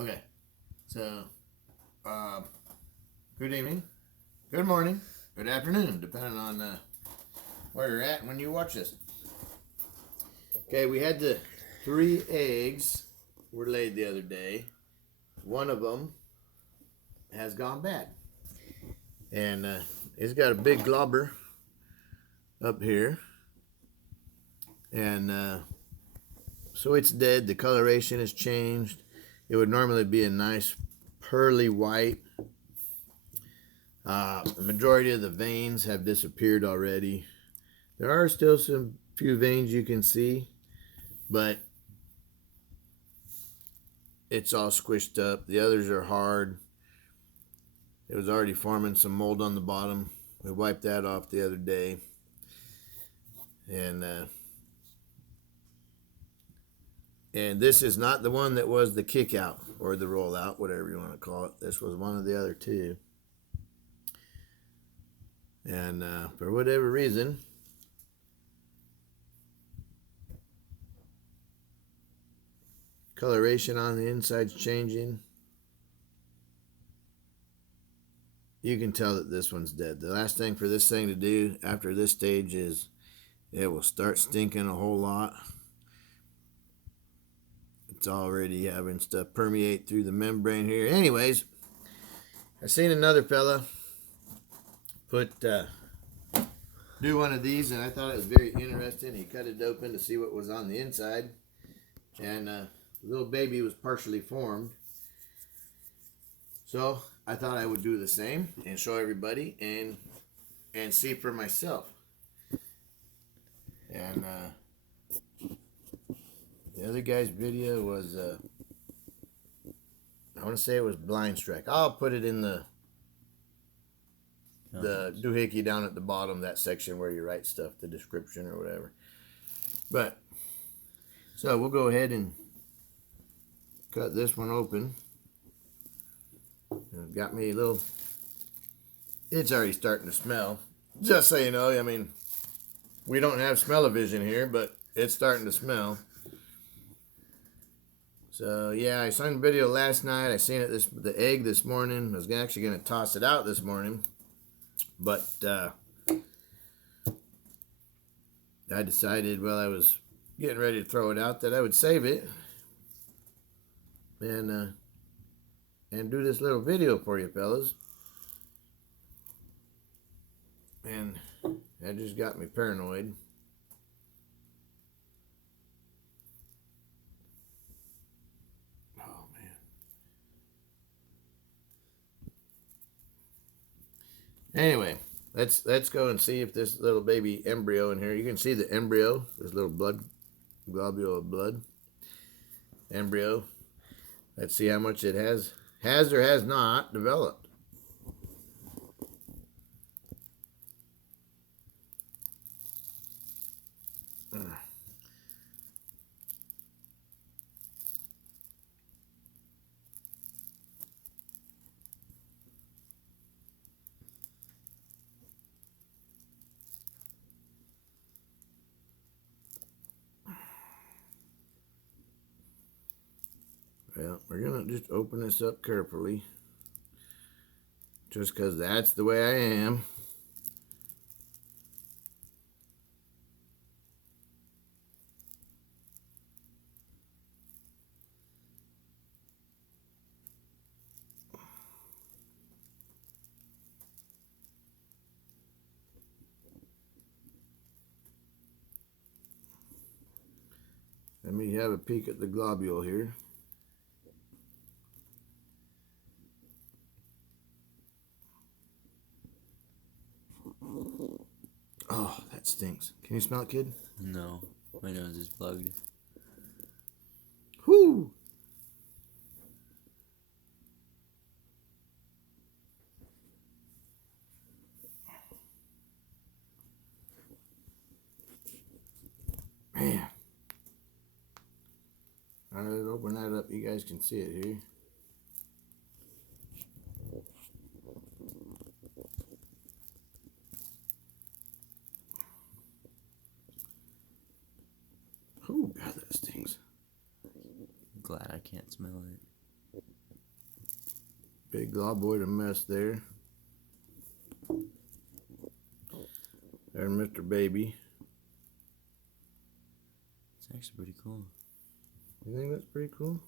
Okay, so good evening, good morning, good afternoon, depending on where you're at when you watch this. Okay, we had the 3 eggs were laid the other day. One of them has gone bad, and it's got a big globber up here, and so it's dead. The coloration has changed. It would normally be a nice pearly white. The majority of the veins have disappeared already. There are still some few veins you can see, but it's all squished up. The others are hard. It was already forming some mold on the bottom. We wiped that off the other day. And this is not the one that was the kick out or the roll out, whatever you want to call it. This was one of the other 2. And for whatever reason, coloration on the inside's changing. You can tell that this one's dead. The last thing for this thing to do after this stage is it will start stinking a whole lot. It's already having stuff permeate through the membrane here. Anyways, I seen another fella do one of these, and I thought it was very interesting. He cut it open to see what was on the inside, and the little baby was partially formed. So I thought I would do the same and show everybody and see for myself. And the other guy's video was I want to say it was BlindStrike. I'll put it in the doohickey down at the bottom, that section where you write stuff, the description or whatever. But so we'll go ahead and cut this one open. And got me a little. It's already starting to smell. Just so you know, I mean, we don't have smell-o-vision here, but it's starting to smell. So yeah, I saw the video last night. I seen it the egg this morning. I was actually going to toss it out this morning, but I decided while I was getting ready to throw it out that I would save it and do this little video for you fellas. And that just got me paranoid. Oh man. Anyway, let's go and see if this little baby embryo in here. You can see the embryo, this little blood globule of blood embryo. Let's see how much it has or has not developed. Well, we're going to just open this up carefully. Just because that's the way I am. Let me have a peek at the globule here. Oh, that stinks. Can you smell it, kid? No, my nose is plugged. Whoo! Man. All right, let's open that up. You guys can see it here. Oh, God, that stings. Glad I can't smell it. Big globoid of mess there. There's Mr. Baby. It's actually pretty cool. You think that's pretty cool?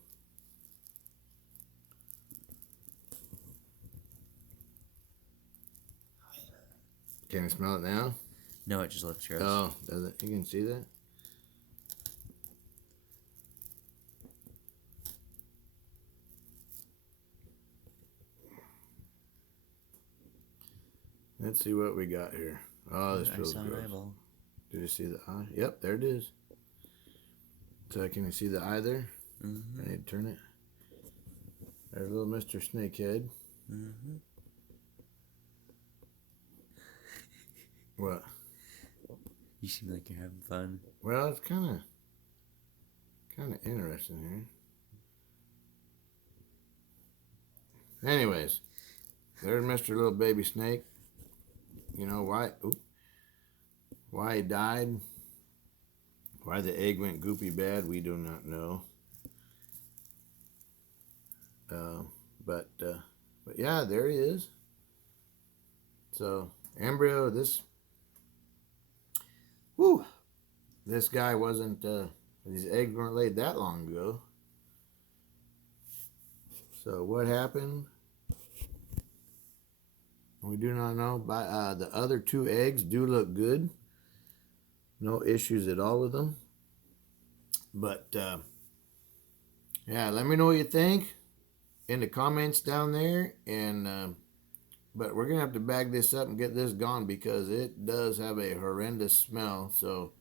Can you smell it now? No, it just looks gross. Oh, does it? You can see that? Let's see what we got here. Oh, this feels I saw an gross. eyeball. Did you see the eye? Yep, there it is. So can you see the eye there? Mm-hmm. I need to turn it. There's little Mr. Snakehead. Mm-hmm. What? You seem like you're having fun. Well, it's kind of interesting here. Anyways, there's Mr. Little Baby Snake. You know why? Why he died? Why the egg went goopy bad? We do not know. But yeah, there he is. So embryo. This guy wasn't. These eggs weren't laid that long ago. So what happened? We do not know. By the other two eggs do look good. No issues at all with them. But yeah, let me know what you think in the comments down there. And but we're gonna have to bag this up and get this gone because it does have a horrendous smell. So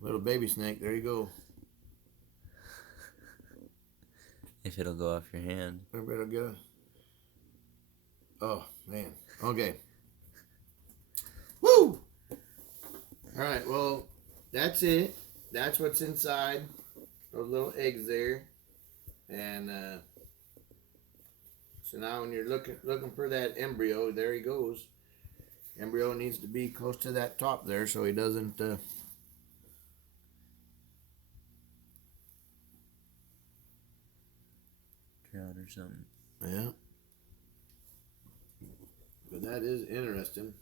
little baby snake, there you go. If it'll go off your hand. Everybody will get it. Oh, man. Okay. Woo! Alright, well, that's it. That's what's inside those little eggs there. And so now when you're looking for that embryo, there he goes. Embryo needs to be close to that top there so he doesn't... Drown or something. Yeah. But that is interesting.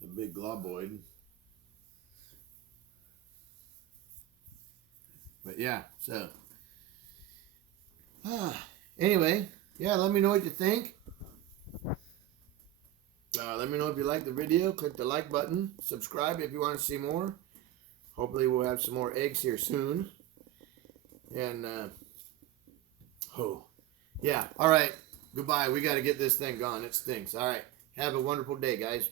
The big globoid. But yeah, so. Anyway, yeah, let me know what you think. Let me know if you like the video. Click the like button. Subscribe if you want to see more. Hopefully we'll have some more eggs here soon. And, yeah, all right. Goodbye. We got to get this thing gone. It stinks. All right. Have a wonderful day, guys.